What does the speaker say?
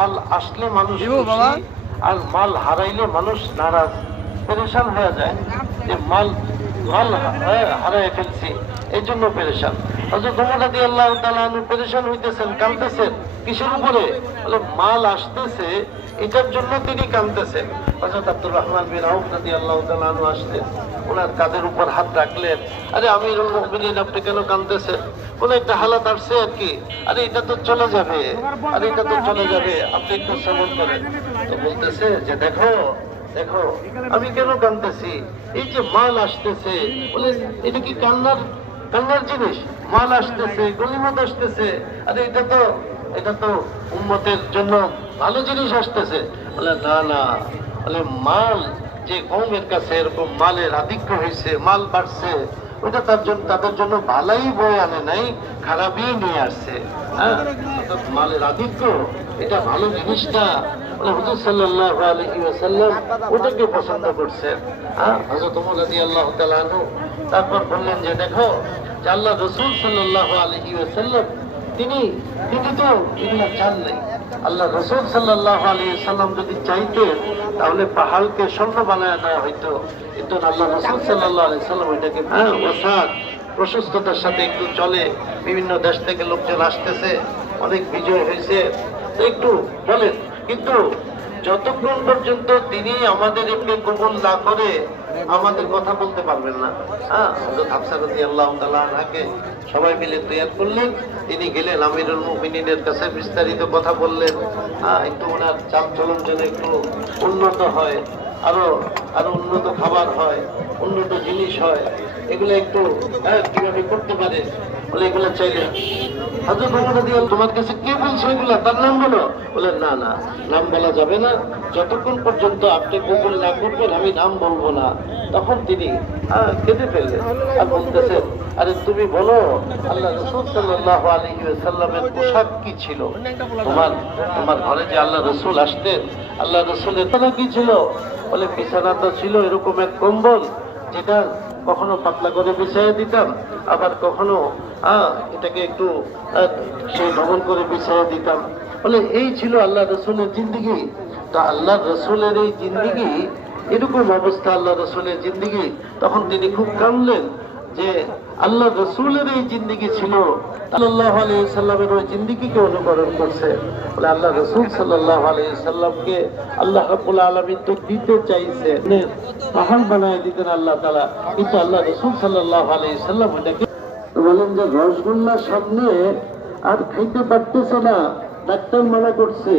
মাল আসলে মানুষ খুশি আর মাল হারাইলে মানুষ নারাজ পেরেশান হয়ে যায় যে মাল মাল হারাই ফেলছি এই জন্য পেরেশান। হযরত ওমর রাদিয়াল্লাহু তাআলা আনহু পেরেশান হইতেছেন, কাঁদতেছেন কিসের উপরে? বলে মাল আসতেছে এটার জন্য তিনি কাঁদতেছেন। হযরত আব্দুর রহমান বিন আউফ রাদিয়াল্লাহু তাআলা আনহু আসলেন, ওনার কাঁধের উপর হাত রাখলেন। আরে আমিরুল মুমিনিন, আপনি কেন কাঁদতেছেন? কোনো একটা হালাত আসছে আর কি। আরে এটা তো চলে যাবে, আরে এটা তো চলে যাবে, আপনি একটু সবর করেন। তো বলতেছে যে দেখো দেখো আমি কেন কাঁদতেছি, এই যে মাল আসতেছে, বলে এটা কি কান্নার কান্নার জিনিস? মাল আসতেছে, গনিমত আসতেছে, আরে এটা তো উম্মতের জন্য ভালো জিনিস আসতেছে। বলে না না, বলে মাল যে কওমের কাছে এরকম মালের আধিক্য হয়েছে, মাল বাড়ছে, ওটা তাদের জন্য ভালাই বয়ে আনে নাই, খারাপই নিয়ে আসছে। হ্যাঁ, মালের আধিক্য এটা ভালো জিনিসটা হুজুর সাল্লাল্লাহু আলাইহি ওয়াসাল্লাম ওটাকে পছন্দ করছেন। হ্যাঁ, হযরত ওমর রাদিয়াল্লাহু তাআলা আনহু তারপর বললেন যে দেখো যে আল্লাহ রাসূল সাল্লাল্লাহু আলাইহি ওয়াসাল্লাম তিনি তো এগুলো চান নাই। আল্লাহ রাসূল সাল্লাল্লাহু আলাইহি ওয়াসাল্লাম যদি চাইতেন তাহলে পাহাড়কে স্বর্ণ বানায় দেওয়া হইতো, কিন্তু আল্লাহ রাসূল সাল্লাল্লাহু আলাইহি ওয়াসাল্লাম ওইটাকে ওয়াসাত প্রশস্ততার সাথে একটু চলে। বিভিন্ন দেশ থেকে লোকজন আসতেছে, অনেক বিজয় হয়েছে, একটু বলেন, কিন্তু যতক্ষণ পর্যন্ত তিনি আমাদের এমনি কবুল না করে আমাদের কথা বলতে পারবেন না। হ্যাঁ, হযরত হাফসা রাদিয়াল্লাহু তাআলা আনহাকে সবাই মিলে তৈয়ার করলেন, তিনি গেলেন আমিরুল মুমিনিনের কাছে, বিস্তারিত কথা বললেন। একটু ওনার চাল চলন যেন একটু উন্নত হয়, আরো উন্নত খাবার হয়, উন্নত জিনিস হয়, এগুলো একটু কিভাবে করতে পারে, বলে এগুলো চাইলেন। হযরত ওমর রাদিয়াল্লাহু, তোমার কাছে কে বলছে এগুলা, তার নাম বলো। বলে না না, নাম বলা যাবে না, যতক্ষণ পর্যন্ত আপনি কবুল না করবেন আমি নাম বলবো না। তখন তিনি কেঁদে ফেললেন আর বলতেছেন, আরে তুমি বলো আল্লাহ রাসূল সাল্লাল্লাহু আলাইহি ওয়াসাল্লামের পোশাক কি ছিল? তোমার ঘরে যে আল্লাহ রাসূল আসতেন, আল্লাহ রাসূলের পোশাক কি ছিল? বলে বিছানা তো ছিল এরকম এক কম্বল, যেটা কখনো পাতলা করে বিছাইয়ে দিতাম, আবার কখনো এটাকে একটু সেই ডবল করে বিছাইয়ে দিতাম। বলে এই ছিল আল্লাহ রসুলের জিন্দিগি। তো আল্লাহ রসুলের এই জিন্দিগি, এরকম অবস্থা আল্লাহ রসুলের জিন্দিগি, তখন তিনি খুব কাঁদলেন যে আল্লাহ রসুলের এই জিন্দিগি ছিল, সাল্লাল্লাহু আলাইহি সাল্লামের ওই জিন্দিগিকে অনুকরণ করছে। বলে আল্লাহ রসুল সাল্লাল্লাহু আলাইহি সাল্লামকে আল্লাহ রাব্বুল আলামিন তো দিতে চাইছে, পাহাড় বানায় দিতেন আল্লাহ তাআলা, কিন্তু আল্লাহ রসুল সাল্লাল্লাহু আলাইহি সাল্লাম এটাকে বলেন যে রসগোল্লার সামনে আর খাইতে পারতেছে না, ডাক্তার মানা করছে।